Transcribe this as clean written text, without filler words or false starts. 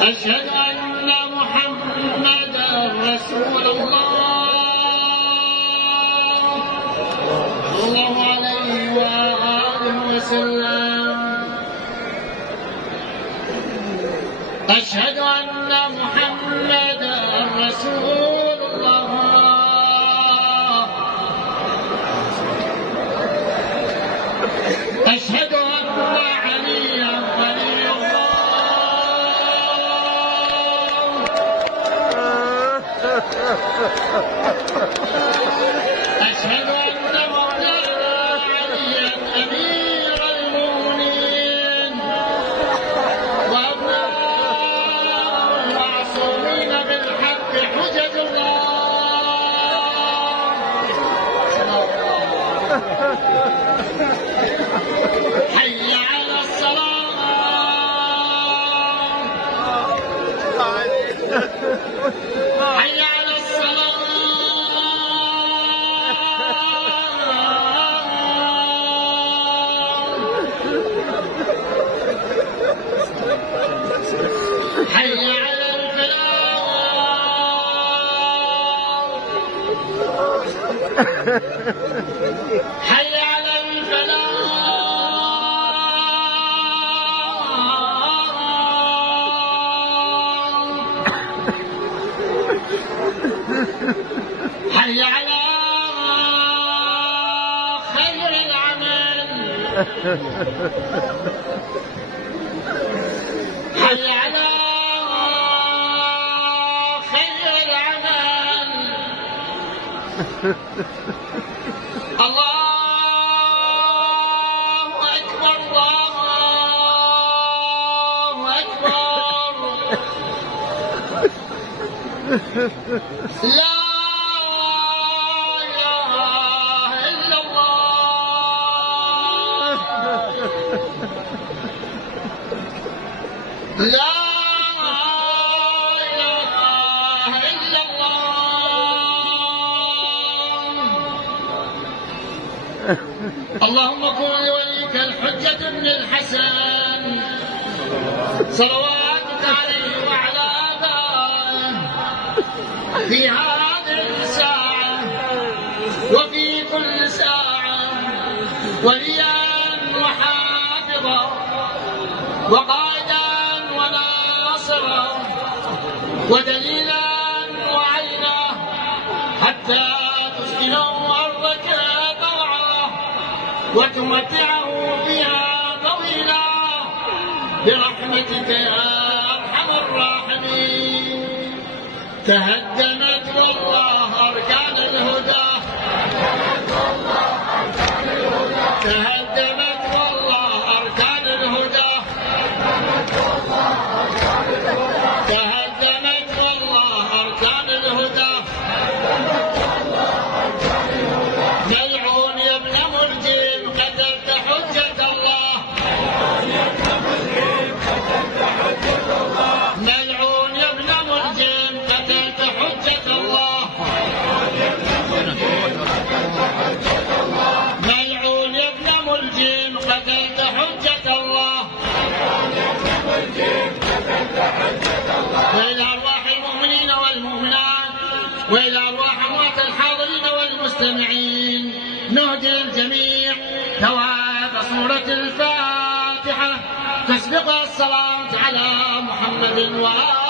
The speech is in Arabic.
أشهد أن محمدا رسول الله صلى الله عليه وآله وسلم. أشهد أن محمدا رسول الله. أشهد أن عليا ولي الله. أشهد أن مولانا عليا أمير المؤمنين وأبناء المعصومين بالحق حجج الله. حي على الصلاة. حي على الصلاة. حي على الفلاح. حي على الفلاح. حي على خير العمل. حي على خير العمل. الله أكبر الله أكبر. لا إله إلا الله. لا إله إلا الله. اللهم كن لوليك الحجة بن الحسن صلواتك عليه وعلى آبائه في هذه الساعة وفي كل ساعة وليا وحافظا وقائدا وناصرا ودليلا وعينا حتى تسكنه أرضك طوعا وتمتعه بها طويلا برحمتك يا أرحم الراحمين. تهدمت والله أركان الهدى. تهدمت والله أركان الهدى. تهدمت والله أركان الهدى. ملعون يا ابن مرجم قتلت حجة الله. ملعون يا ابن مرجم قتلت حجة الله. ملعون يا ابن مرجم قتلت حجة الله. وإلى أرواح المؤمنين والمؤمنات وإلى أرواح أموات الحاضرين والمستمعين نهدي الجميع ثواب سورة الفاتحة تسبقها الصلاة على محمد وآله.